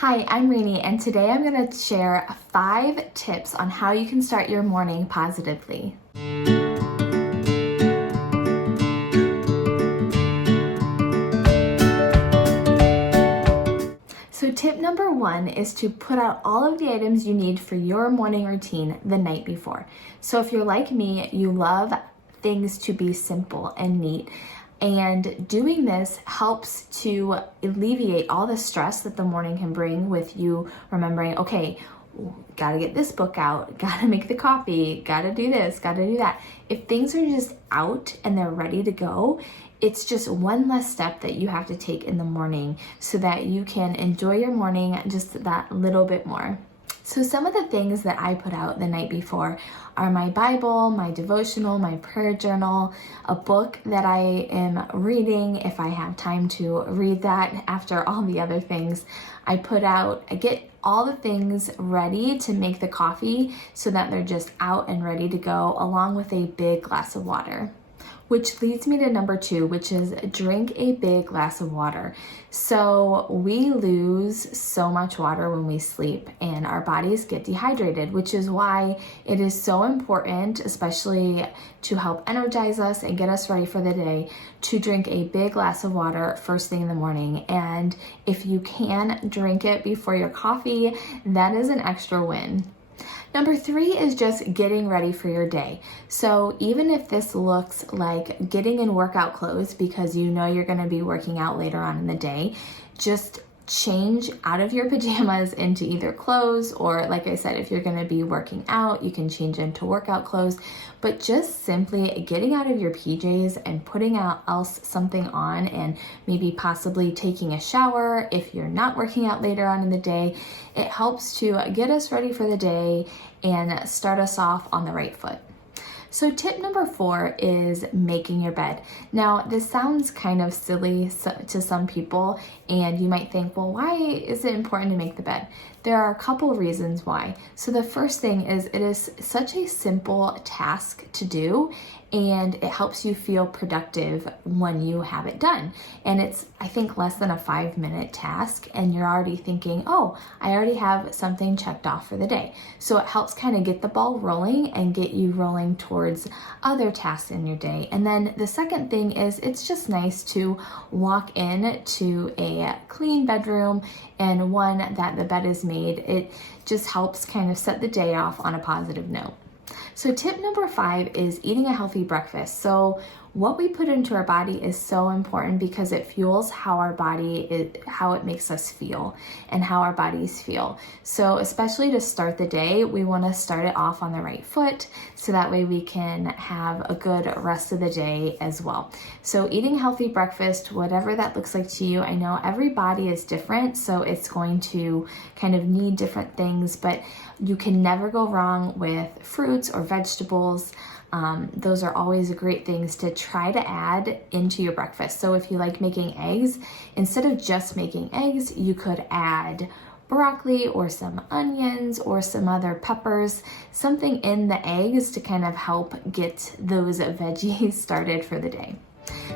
Hi, I'm Rainey, and today I'm going to share 5 tips on how you can start your morning positively. So tip number 1 is to put out all of the items you need for your morning routine the night before. So if you're like me, you love things to be simple and neat. And doing this helps to alleviate all the stress that the morning can bring with you remembering, okay, gotta get this book out, gotta make the coffee, gotta do this, gotta do that. If things are just out and they're ready to go, it's just one less step that you have to take in the morning so that you can enjoy your morning just that little bit more. So some of the things that I put out the night before are my Bible, my devotional, my prayer journal, a book that I am reading if I have time to read that after all the other things. I get all the things ready to make the coffee so that they're just out and ready to go, along with a big glass of water. Which leads me to number 2, which is drink a big glass of water. So we lose so much water when we sleep and our bodies get dehydrated, which is why it is so important, especially to help energize us and get us ready for the day, to drink a big glass of water first thing in the morning. And if you can drink it before your coffee, that is an extra win. Number 3 is just getting ready for your day. So even if this looks like getting in workout clothes because you know you're going to be working out later on in the day, just change out of your pajamas into either clothes, or like I said, if you're going to be working out, you can change into workout clothes. But just simply getting out of your PJs and putting else something on, and maybe possibly taking a shower if you're not working out later on in the day, it helps to get us ready for the day and start us off on the right foot. So tip number 4 is making your bed. Now, this sounds kind of silly to some people, and you might think, well, why is it important to make the bed? There are a couple of reasons why. So the first thing is it is such a simple task to do, and it helps you feel productive when you have it done. And it's, I think, less than a 5-minute task, and you're already thinking, oh, I already have something checked off for the day. So it helps kind of get the ball rolling and get you rolling towards other tasks in your day. And then the second thing is it's just nice to walk in to a clean bedroom and one that the bed is made. It just helps kind of set the day off on a positive note. So tip number 5 is eating a healthy breakfast. So what we put into our body is so important because it fuels how how it makes us feel and how our bodies feel. So especially to start the day, we want to start it off on the right foot so that way we can have a good rest of the day as well. So eating healthy breakfast, whatever that looks like to you, I know every body is different, so it's going to kind of need different things, but you can never go wrong with fruits or vegetables. Those are always great things to try to add into your breakfast. So if you like making eggs, instead of just making eggs, you could add broccoli or some onions or some other peppers, something in the eggs to kind of help get those veggies started for the day.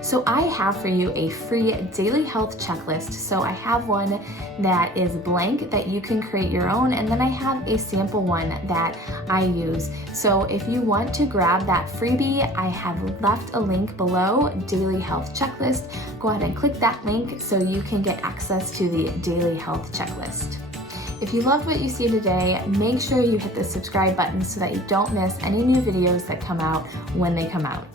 So I have for you a free daily health checklist. So I have one that is blank that you can create your own, and then I have a sample one that I use. So if you want to grab that freebie, I have left a link below, daily health checklist. Go ahead and click that link so you can get access to the daily health checklist. If you loved what you see today, make sure you hit the subscribe button so that you don't miss any new videos that come out when they come out.